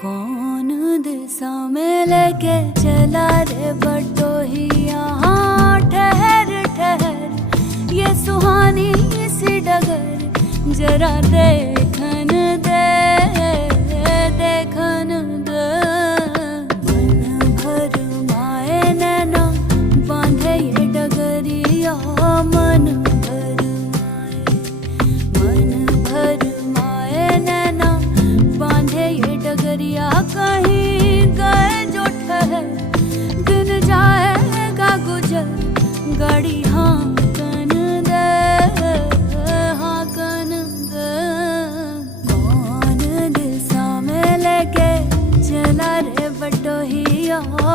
कौन दिशा में लेके चला रे बटोहिया। हाँ ठहर ठहर ये सुहानी सी डगर जरा देखन दे देखन दे। मन भर माए नैना बांधे ये डगरिया। मन भर माए नैना बांधे ये डगरिया। कहीं गए जो ठहर दिन जाएगा गुजर गाड़ी हाँ